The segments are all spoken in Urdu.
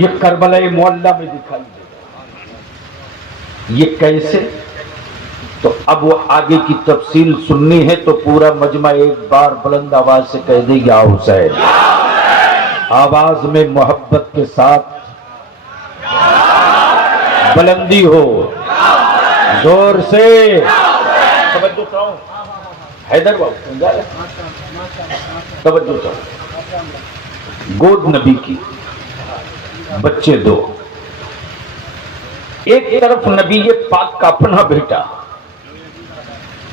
یہ کربلا معلیٰ میں دکھائی دے رہا ہے۔ یہ کیسے؟ تو اب وہ آگے کی تفصیل سننی ہے تو پورا مجمع ایک بار بلند آواز سے کہہ دے یا حسین، آواز میں محبت کے ساتھ بلندی ہو، زور سے توجہ چاہو حیدر بابو توجہ چاہو۔ گود نبی کی، بچے دو، ایک طرف نبی پاک کا اپنا بیٹا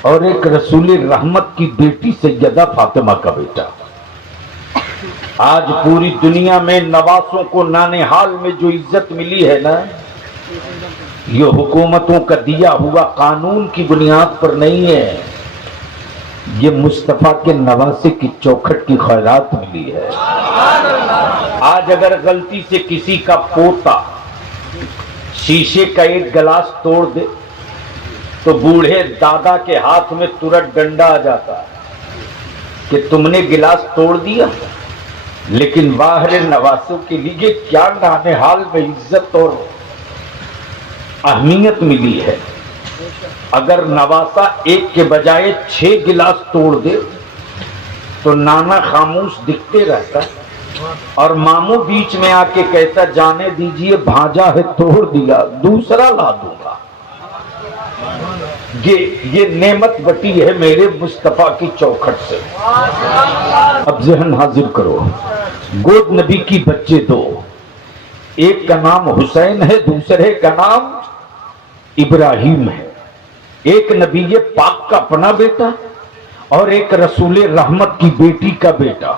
اور ایک رسول رحمت کی بیٹی سیدہ فاطمہ کا بیٹا۔ آج پوری دنیا میں نواسوں کو نانہال میں جو عزت ملی ہے نا، یہ حکومتوں کا دیا ہوا قانون کی بنیاد پر نہیں ہے، یہ مصطفیٰ کے نواسے کی چوکھٹ کی خیرات ملی ہے۔ آج اگر غلطی سے کسی کا پوتا شیشے کا ایک گلاس توڑ دے تو بوڑھے دادا کے ہاتھ میں ترنت ڈنڈا آ جاتا ہے کہ تم نے گلاس توڑ دیا، لیکن باہر نواسوں کے لیے کیا نانہال میں عزت اور اہمیت ملی ہے۔ اگر نواسا ایک کے بجائے 6 گلاس توڑ دے تو نانا خاموش دکھتے رہتا اور ماموں بیچ میں آ کے کہتا جانے دیجئے بھانجا ہے توڑ دیا، دوسرا لا دوں گا۔ یہ نعمت بٹی ہے میرے مصطفیٰ کی چوکھٹ سے۔ اب ذہن حاضر کرو، گود نبی کی بچے دو، ایک کا نام حسین ہے، دوسرے کا نام ابراہیم ہے۔ ایک نبی پاک کا اپنا بیٹا اور ایک رسول رحمت کی بیٹی کا بیٹا۔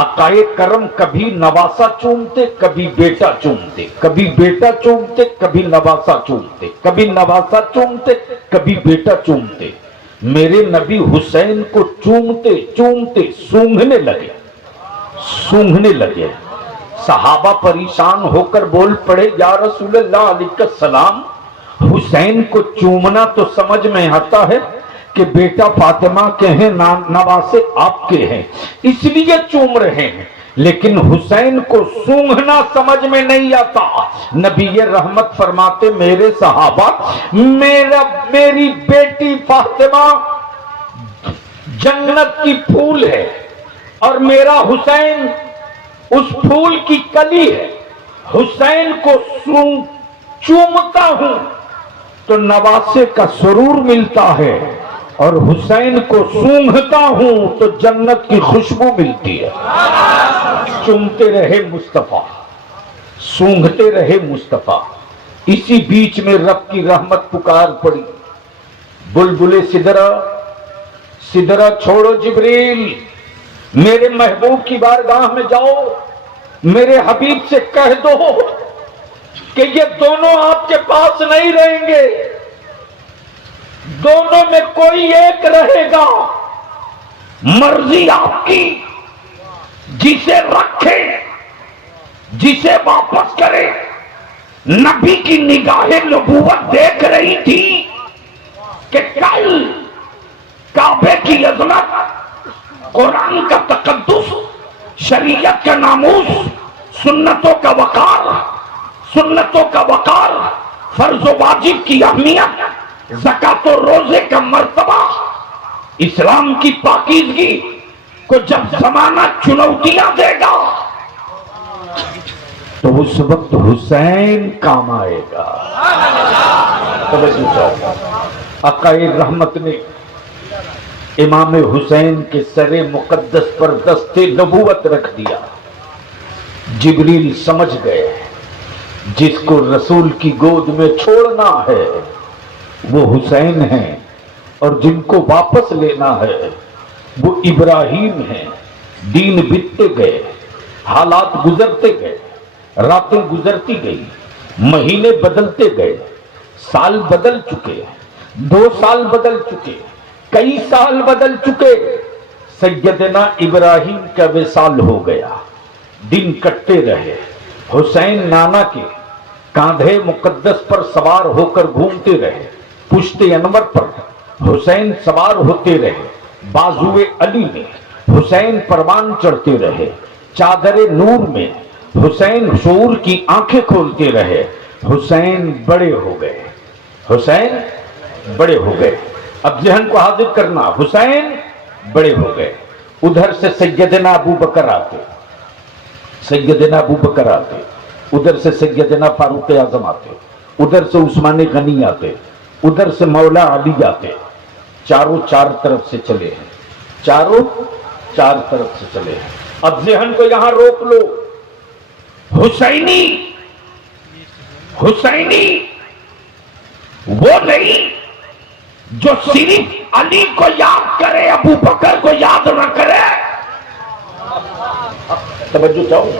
آقائے کرم کبھی نواسا چومتے، کبھی بیٹا چومتے، کبھی بیٹا چومتے، کبھی نواسا چومتے، کبھی نواسا چومتے، کبھی بیٹا چومتے۔ میرے نبی حسین کو چومتے چومتے سونگھنے لگے۔ صحابہ پریشان ہو کر بول پڑے یا رسول اللہ علیہ السلام، حسین کو چومنا تو سمجھ میں آتا ہے کہ بیٹا فاطمہ کے ہیں، نواسے آپ کے ہیں، اس لیے چوم رہے ہیں، لیکن حسین کو سونگھنا سمجھ میں نہیں آتا۔ نبی رحمت فرماتے میرے صحابہ، میری بیٹی فاطمہ جنت کی پھول ہے اور میرا حسین اس پھول کی کلی ہے۔ حسین کو چومتا ہوں تو نواسے کا سرور ملتا ہے، اور حسین کو سونگھتا ہوں تو جنت کی خوشبو ملتی ہے۔ چومتے رہے مصطفیٰ، سونگھتے رہے مصطفیٰ۔ اسی بیچ میں رب کی رحمت پکار پڑی، بلبلے سدرا چھوڑو جبریل، میرے محبوب کی بارگاہ میں جاؤ، میرے حبیب سے کہہ دو کہ یہ دونوں آپ کے پاس نہیں رہیں گے، دونوں میں کوئی ایک رہے گا، مرضی آپ کی، جسے رکھے جسے واپس کرے۔ نبی کی نگاہ نبوت دیکھ رہی تھی کہ کل کعبے کی عظمت، قرآن کا تقدس، شریعت کا ناموس، سنتوں کا وقار، فرض و واجب کی اہمیت، زکات و روزے کا مرتبہ، اسلام کی پاکیزگی کو جب زمانہ چنوتیاں دے گا تو اس وقت حسین کام آئے گا۔ آقائے رحمت نے امام حسین کے سر مقدس پر دست نبوت رکھ دیا۔ جبریل سمجھ گئے جس کو رسول کی گود میں چھوڑنا ہے وہ حسین ہیں، اور جن کو واپس لینا ہے وہ ابراہیم ہیں۔ دین بتتے گئے، حالات گزرتے گئے، راتیں گزرتی گئی، مہینے بدلتے گئے، سال بدل چکے، 2 سال بدل چکے، کئی سال بدل چکے۔ سیدنا ابراہیم کا وصال ہو گیا، دن کٹتے رہے۔ حسین نانا کے کاندھے مقدس پر سوار ہو کر گھومتے رہے، پشت انور پر حسین سوار ہوتے رہے، بازوئے علی میں حسین پروان چڑھتے رہے، چادر نور میں حسین شعور کی آنکھیں کھولتے رہے، حسین بڑے ہو گئے، حسین بڑے ہو گئے۔ اب ذہن کو حاضر کرنا، حسین بڑے ہو گئے۔ ادھر سے سیدنا ابو بکر آتے، سیدنا ابو بکر آتے، ادھر سے سیدنا فاروق اعظم آتے، ادھر سے عثمان غنی آتے، ادھر سے مولا علی آتے، چاروں چار طرف سے چلے ہیں، چاروں چار طرف سے چلے ہیں۔ اب ذہن کو یہاں روک لو، حسینی حسینی وہ نہیں جو صرف علی کو یاد کرے، ابو بکر کو یاد نہ کرے۔ توجہ چاہو،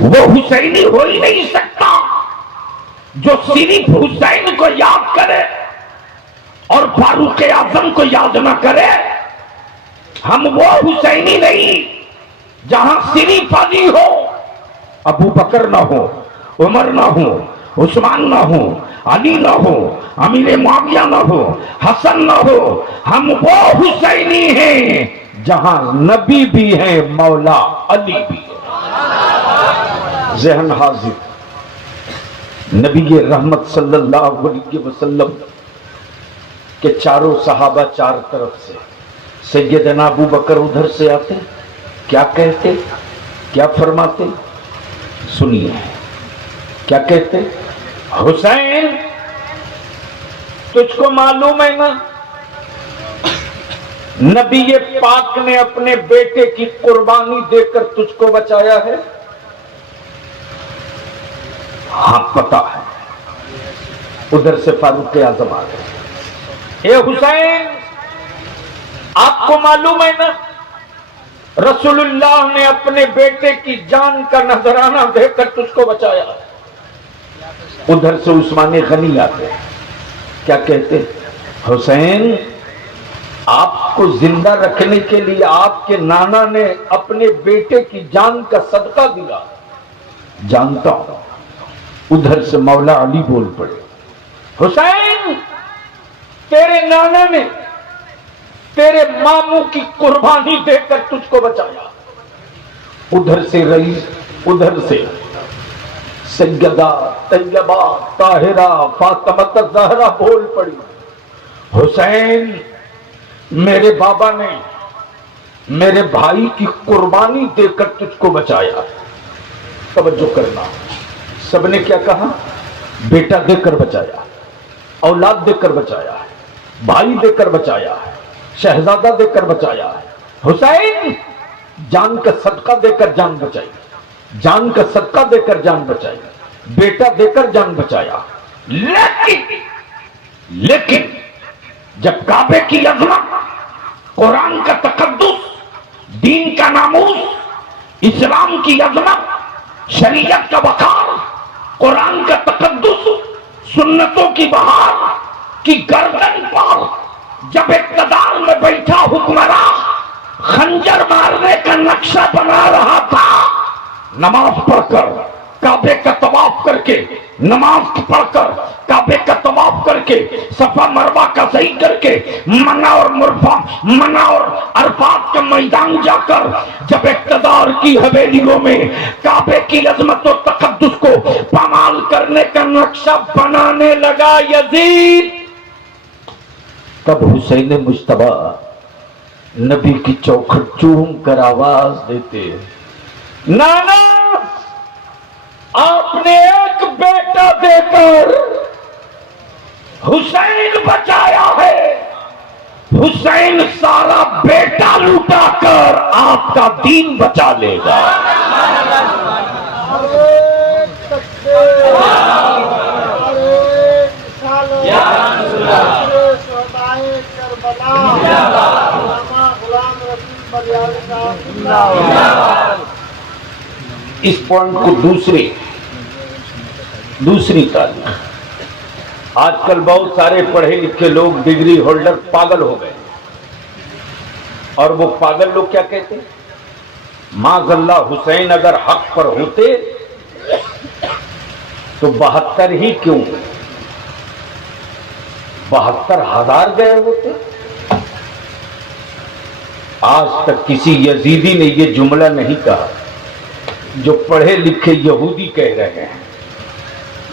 وہ حسینی ہو ہی نہیں سکتا جو صرف حسین کو یاد کرے اور فاروق اعظم کو یاد نہ کرے۔ ہم وہ حسینی نہیں جہاں صرف علی ہو، ابو بکر نہ ہو، عمر نہ ہو، عثمان نہ ہو، علی نہ ہو، امیر معاویہ نہ ہو، حسن نہ ہو۔ ہم وہ حسینی ہیں جہاں نبی بھی ہیں، مولا علی بھی ہے۔ ذہن حاضر، نبی رحمت صلی اللہ علیہ وسلم کے چاروں صحابہ چار طرف سے، سیدنا ابو بکر ادھر سے آتے، کیا کہتے، کیا فرماتے؟ سنیے کیا کہتے؟ حسین تجھ کو معلوم ہے نا نبی پاک نے اپنے بیٹے کی قربانی دے کر تجھ کو بچایا ہے؟ ہاں پتا ہے۔ ادھر سے فاروق اعظم آ گئے، اے حسین آپ کو معلوم ہے نا رسول اللہ نے اپنے بیٹے کی جان کا نذرانہ دے کر تجھ کو بچایا ہے۔ ادھر سے عثمان غنی آتے، کیا کہتے؟ حسین آپ کو زندہ رکھنے کے لیے آپ کے نانا نے اپنے بیٹے کی جان کا صدقہ دیا۔ جانتا ہوں۔ ادھر سے مولا علی بول پڑے، حسین تیرے نانا نے تیرے ماموں کی قربانی دے کر تجھ کو بچایا۔ ادھر سے رئیس، ادھر سے سیدہ طیبہ طاہرہ فاطمہ زہرا بول پڑی، حسین میرے بابا نے میرے بھائی کی قربانی دے کر تجھ کو بچایا۔ توجہ کرنا، سب نے کیا کہا؟ بیٹا دے کر بچایا، اولاد دے کر بچایا ہے، بھائی دے کر بچایا ہے، شہزادہ دے کر بچایا ہے۔ حسین جان کا صدقہ دے کر جان بچائی، جان کا صدقہ دے کر جان بچائی، بیٹا دے کر جان بچایا۔ لیکن جب کعبے کی عظمت، قرآن کا تقدس، دین کا ناموس، اسلام کی عظمت، شریعت کا وقار، قرآن کا تقدس، سنتوں کی بہار کی گردن پر جب اقتدار میں بیٹھا حکمراں خنجر مارنے کا نقشہ بنا رہا تھا، نماز پڑھ کر کعبے کا طواف کر کے، نماز پڑھ کر کعبے کا طواف کر کے، صفا مروہ کا صحیح کر کے، منع اور عرفات کا میدان جا کر جب اقتدار کی حویلیوں میں کعبے کی عظمت و تقدس کو پامال کرنے کا نقشہ بنانے لگا یزید، تب حسین مجتبی نبی کی چوکھٹ چوم کر آواز دیتے، نانا آپ نے ایک بیٹا دے کر حسین بچایا ہے، حسین سارا بیٹا لوٹا کر آپ کا دین بچا لے گا۔ اس پوائنٹ کو دوسری تاریخ، آج کل بہت سارے پڑھے لکھے لوگ ڈگری ہولڈر پاگل ہو گئے، اور وہ پاگل لوگ کیا کہتے ہیں؟ معاذ اللہ حسین اگر حق پر ہوتے تو 72 ہی کیوں 72,000 گئے ہوتے۔ آج تک کسی یزیدی نے یہ جملہ نہیں کہا جو پڑھے لکھے یہودی کہہ رہے ہیں،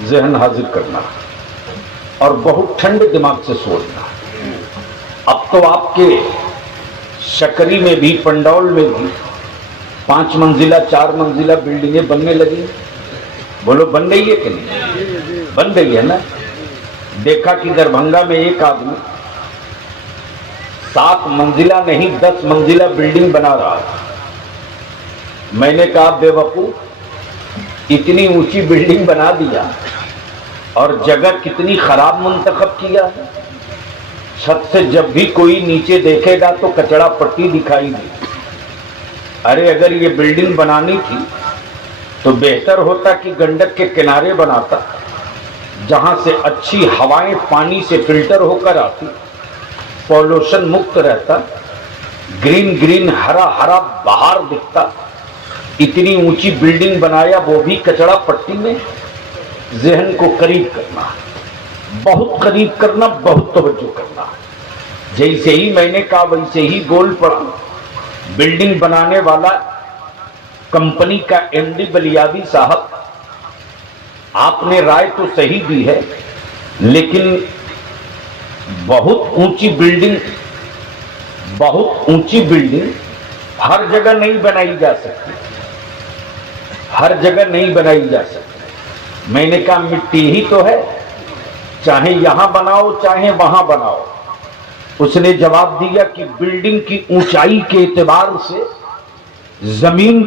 ذہن حاضر کرنا اور بہت ٹھنڈے دماغ سے سوچنا۔ اب تو آپ کے شکری میں بھی، پنڈول میں بھی 5 منزلہ 4 منزلہ بلڈنگیں بننے لگی۔ بولو بن رہی ہے کہ نہیں؟ بن رہی ہے نا۔ دیکھا کہ دربھنگا میں ایک آدمی 7 منزلہ نہیں 10 منزلہ بلڈنگ بنا رہا تھا۔ میں نے کہا بے وقوف، اتنی اونچی بلڈنگ بنا دیا اور جگہ کتنی خراب منتخب کیا ہے۔ چھت سے جب بھی کوئی نیچے دیکھے گا تو کچڑا پٹی دکھائی دے۔ ارے اگر یہ بلڈنگ بنانی تھی تو بہتر ہوتا کہ گنڈک کے کنارے بناتا، جہاں سے اچھی ہوائیں پانی سے فلٹر ہو کر آتی، پولوشن مکت رہتا، گرین گرین ہرا ہرا بہار دکھتا۔ اتنی اونچی بلڈنگ بنایا، وہ بھی کچڑا پٹی میں۔ ذہن کو قریب کرنا، بہت قریب کرنا، بہت توجہ کرنا۔ جیسے ہی میں نے کہا ویسے ہی بول پڑا۔ بلڈنگ بنانے والا کمپنی کا ایم ڈی بلیابی صاحب، آپ نے رائے تو صحیح دی ہے، لیکن بہت اونچی بلڈنگ ہر جگہ نہیں بنائی جا سکتی، ہر جگہ نہیں بنائی جا سکتی۔ میں نے کہا مٹی ہی تو ہے، چاہے یہاں بناؤ چاہے وہاں بناؤ۔ اس نے جواب دیا کہ بلڈنگ کی اونچائی کے اعتبار سے زمین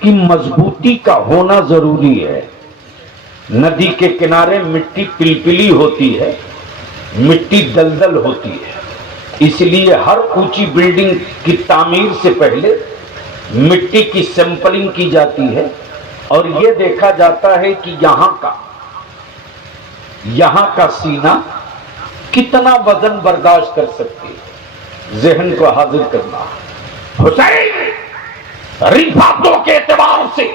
کی مضبوطی کا ہونا ضروری ہے۔ ندی کے کنارے مٹی پلپلی ہوتی ہے، مٹی دلدل ہوتی ہے، اس لیے ہر اونچی بلڈنگ کی تعمیر سے پہلے مٹی کی سیمپلنگ کی جاتی ہے اور یہ دیکھا جاتا ہے کہ یہاں کا سینہ کتنا وزن برداشت کر سکتی ہے۔ ذہن کو حاضر کرنا۔ حسین رفاقتوں کے اعتبار سے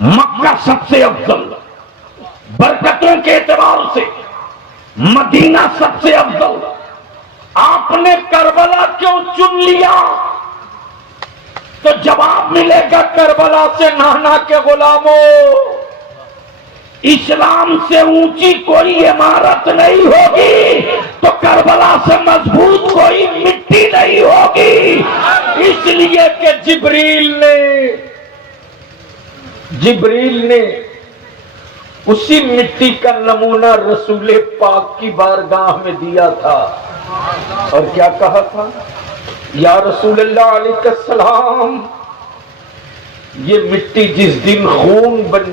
مکہ سب سے افضل، برکتوں کے اعتبار سے مدینہ سب سے افضل۔ آپ نے کربلا کیوں چن لیا؟ تو جواب ملے گا کربلا سے نانا کے غلاموں، اسلام سے اونچی کوئی عمارت نہیں ہوگی تو کربلا سے مضبوط کوئی مٹی نہیں ہوگی۔ اس لیے کہ جبریل نے اسی مٹی کا نمونہ رسول پاک کی بارگاہ میں دیا تھا اور کیا کہا تھا؟ یا رسول اللہ علیہ السلام، یہ مٹی جس دن خون بن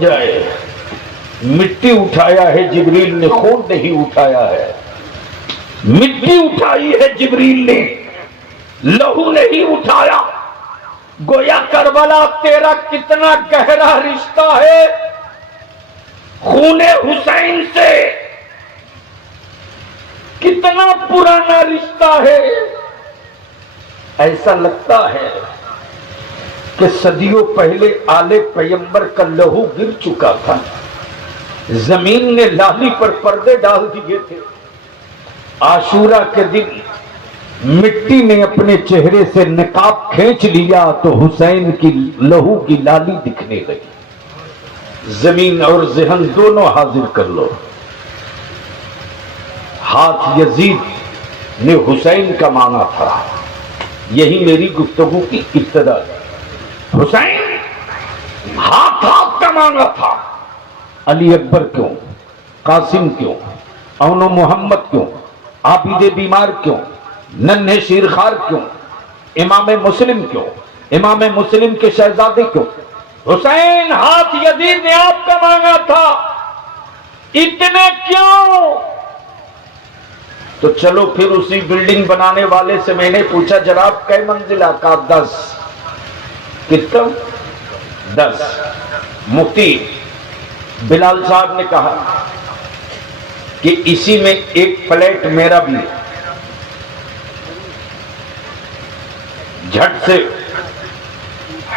جائے، مٹی اٹھایا ہے جبریل نے، خون نہیں اٹھایا ہے۔ مٹی اٹھائی ہے جبریل نے، لہو نہیں اٹھایا۔ گویا کربلا تیرا کتنا گہرا رشتہ ہے خون حسین سے، کتنا پرانا رشتہ ہے۔ ایسا لگتا ہے کہ صدیوں پہلے آل پیغمبر کا لہو گر چکا تھا، زمین نے لالی پر پردے ڈال دیے تھے۔ عاشورہ کے دن مٹی نے اپنے چہرے سے نقاب کھینچ لیا تو حسین کی لہو کی لالی دکھنے لگی۔ زمین اور ذہن دونوں حاضر کر لو۔ ہاتھ یزید نے حسین کا مانگا تھا، یہی میری گفتگو کی ابتدا ہے۔ حسین ہاتھ کا مانگا تھا، علی اکبر کیوں، قاسم کیوں، اون و محمد کیوں، عابد بیمار کیوں، ننھے شیرخوار کیوں، امام مسلم کیوں، امام مسلم کے شہزادے کیوں؟ حسین ہاتھ یزید نے آپ کا مانگا تھا، اتنے کیوں؟ تو چلو پھر اسی بلڈنگ بنانے والے سے میں نے پوچھا جناب کئی منزلہ کا؟ 10۔ کتنا؟ 10۔ مفتی بلال صاحب نے کہا کہ اسی میں ایک فلیٹ میرا بھی ہے۔ جھٹ سے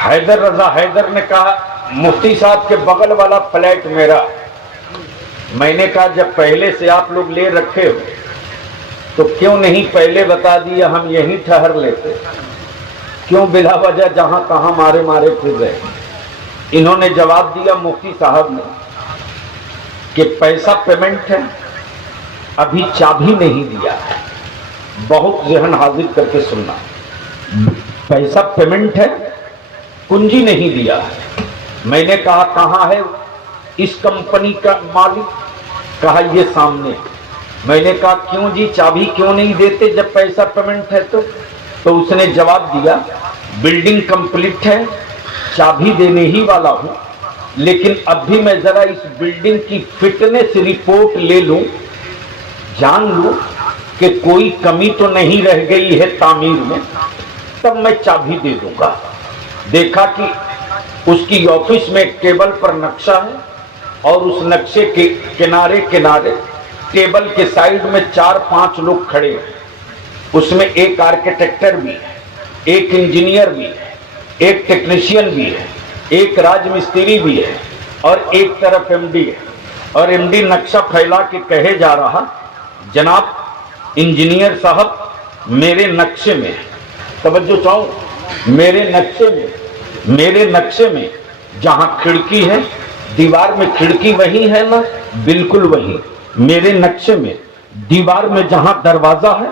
حیدر رضا حیدر نے کہا مفتی صاحب کے بغل والا فلیٹ میرا۔ میں نے کہا جب پہلے سے آپ لوگ لے رکھے ہو تو کیوں نہیں پہلے بتا دیا، ہم یہیں ٹھہر لیتے۔ کیوں بلا وجہ جہاں کہاں مارے مارے پھر رہے؟ انہوں نے جواب دیا مفتی صاحب نے کہ پیسہ پیمنٹ ہے، ابھی چابی نہیں دیا ہے۔ بہت ذہن حاضر کر کے سننا، پیسہ پیمنٹ ہے، کنجی نہیں دیا ہے۔ میں نے کہا کہاں ہے اس کمپنی کا مالک؟ کہا یہ سامنے۔ میں نے کہا کیوں جی چابی کیوں نہیں دیتے جب پیسہ پیمنٹ ہے تو اس نے جواب دیا بلڈنگ کمپلیٹ ہے، چابی دینے ہی والا ہوں، لیکن اب بھی میں ذرا اس بلڈنگ کی فٹنس رپورٹ لے لوں، جان لوں کہ کوئی کمی تو نہیں رہ گئی ہے تعمیر میں، تب میں چابی دے دوں گا۔ دیکھا کہ اس کی آفس میں ٹیبل پر نقشہ ہے اور اس نقشے کے کنارے کنارے ٹیبل کے سائیڈ میں 4-5 لوگ کھڑے ہیں۔ اس میں ایک آرکیٹیکٹر بھی ہے، ایک انجینئر بھی ہے، ایک ٹیکنیشین بھی ہے، ایک راج مستری بھی ہے اور ایک طرف ایم ڈی ہے۔ اور ایم ڈی نقشہ پھیلا کے کہے جا رہا جناب انجینئر صاحب میرے نقشے میں، توجہ چاہوں، میرے نقشے میں جہاں کھڑکی ہے دیوار میں کھڑکی وہی ہے نا؟ بالکل وہی۔ میرے نقشے میں دیوار میں جہاں دروازہ ہے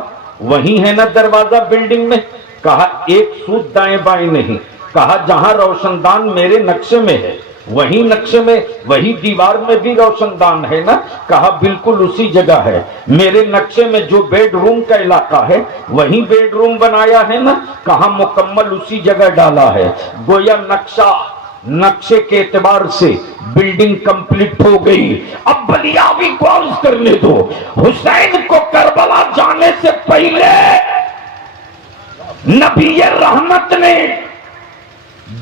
وہی ہے نا دروازہ بلڈنگ میں؟ کہا ایک سوت دائیں بائیں نہیں۔ کہا جہاں روشن دان میرے نقشے میں ہے وہی نقشے میں وہی دیوار میں بھی روشن دان ہے نا؟ کہا بالکل اسی جگہ ہے۔ میرے نقشے میں جو بیڈ روم کا علاقہ ہے وہی بیڈ روم بنایا ہے نا؟ کہا مکمل اسی جگہ ڈالا ہے۔ گویا نقشے کے اعتبار سے بلڈنگ کمپلیٹ ہو گئی۔ اب بلیاوی کو عرض کرنے دو، حسین کو کربلا جانے سے پہلے نبی رحمت نے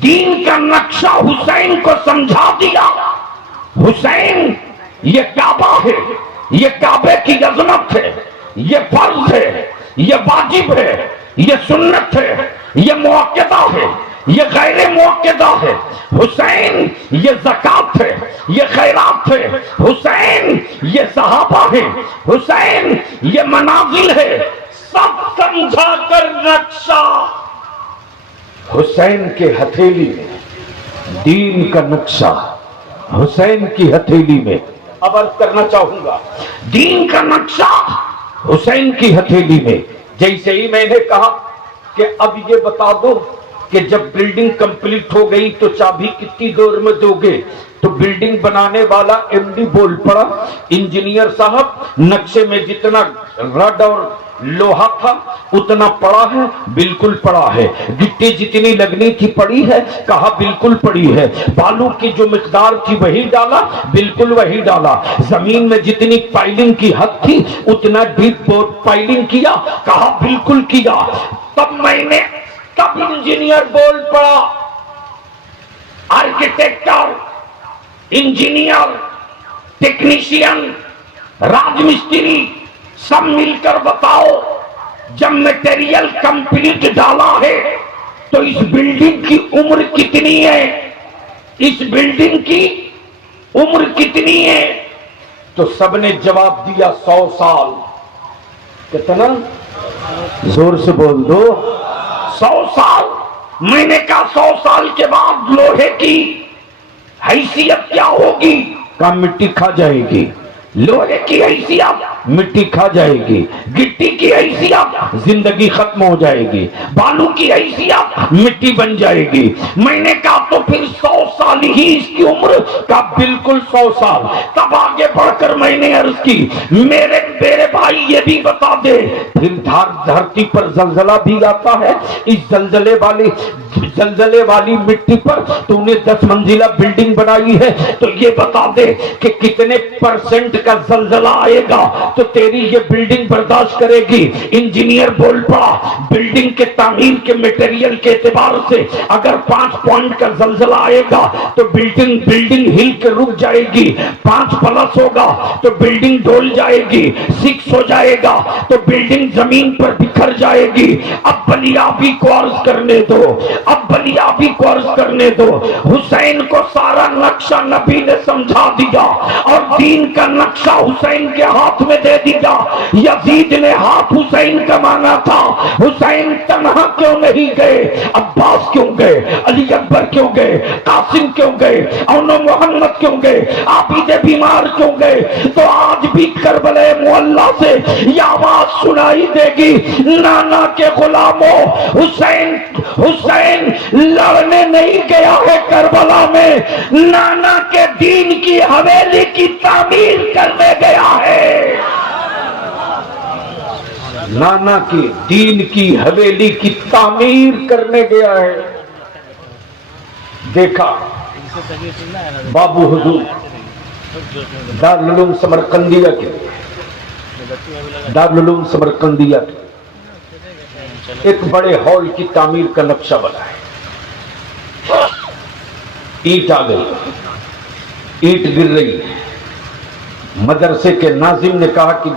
دین کا نقشہ حسین کو سمجھا دیا۔ حسین یہ کعبہ ہے، یہ کعبے کی عظمت ہے، یہ فرض ہے، یہ واجب ہے، یہ سنت ہے، یہ موقدہ ہے، یہ غیر موقدہ ہے۔ حسین یہ زکات ہے، یہ خیرات ہے۔ حسین یہ صحابہ ہے، حسین یہ منازل ہے۔ سب سمجھا کر نقشہ حسین کے ہتھیلی میں، دین کا نقشہ حسین کی ہتھیلی میں۔ اب عرض کرنا چاہوں گا دین کا نقشہ حسین کی ہتھیلی میں۔ جیسے ہی میں نے کہا کہ اب یہ بتا دو کہ جب بلڈنگ کمپلیٹ ہو گئی تو چابی کتنی دور میں دو گے؟ تو بلڈنگ بنانے والا ایم ڈی بول پڑا انجینئر صاحب نقشے میں جتنا رڈ اور لوہا تھا اتنا پڑا ہے؟ بالکل پڑا ہے۔ گٹی جتنی لگنی تھی پڑی ہے؟ کہا بالکل پڑی ہے۔ بالو کی جو مقدار تھی وہی ڈالا؟ بالکل وہی ڈالا۔ زمین میں جتنی پائلنگ کی حد تھی اتنا ڈیپ پائلنگ کیا؟ کہا بالکل کیا۔ تب انجینئر بول پڑا، آرکیٹیکٹر، انجینئر، ٹیکنیشین، راج مستری سب مل کر بتاؤ جب میٹیریل کمپلیٹ ڈالا ہے تو اس بلڈنگ کی عمر کتنی ہے؟ اس بلڈنگ کی عمر کتنی ہے؟ تو سب نے جواب دیا 100 سال۔ کتنا؟ زور سے بول دو۔ 100 سال۔ میں نے کہا 100 سال کے بعد لوہے کی حیثیت کیا ہوگی؟ کہا مٹی کھا جائے گی۔ لوہے کی حیثیت مٹی کھا جائے گی، گٹی کی حیثیت زندگی ختم ہو جائے گی، بالو کی حیثیت مٹی بن جائے گی۔ میں نے کہا تو پھر 100 سال ہی اس کی عمر؟ کہا بالکل 100 سال۔ تب آگے بڑھ کر میں نے عرض کی میرے بھائی یہ بھی بتا دے پھر دھرتی پر زلزلہ بھی آتا ہے، اس زلزلے والی مٹی پر تو نے 10 منزلہ بلڈنگ بنائی ہے، تو یہ بتا دے کہ کتنے % کا زلزلہ آئے گا تو تیری یہ بلڈنگ برداشت کرے گی؟ انجینئر بول پڑا بلڈنگ کے تعمیر کے میٹیریل کے اعتبار سے اگر 5 پوائنٹ کا زلزلہ آئے گا تو بلڈنگ ہل کے رک جائے گی، 5+ ہوگا تو بلڈنگ ڈول جائے گی، 6 ہو جائے گا تو بلڈنگ زمین پر بکھر جائے گی۔ اب بلیابی کو عرض کرنے دو، اب بلیابی کو عرض کرنے دو. حسین کو سارا نقشہ نبی نے سمجھا دیا اور دین کا نقشہ حسین کے ہاتھ میں دے دیا. یزید نے ہاتھ حسین کا مانگا تھا. حسین تنہا کیوں نہیں گئے؟ عباس کیوں گئے؟ علی اکبر کیوں گئے؟ قاسم کیوں گئے؟ اونو محمد کیوں گئے؟ عابد بیمار کیوں گئے؟ تو آج بھی کربلا معلی سے یہ آواز سنائی دے گی، نانا کے غلاموں، حسین لڑنے نہیں گیا ہے کربلا میں، نانا کے دین کی حویلی کی تعمیر کرنے گیا ہے. نانا کی دین کی حویلی کی تعمیر کرنے گیا ہے. دیکھا بابو حضور دارالعلوم سمرقندیہ کے ایک بڑے ہال کی تعمیر کا نقشہ بنا ہے. اینٹ آ گئی، اینٹ گر رہی. مدرسے کے ناظم نے کہا کہ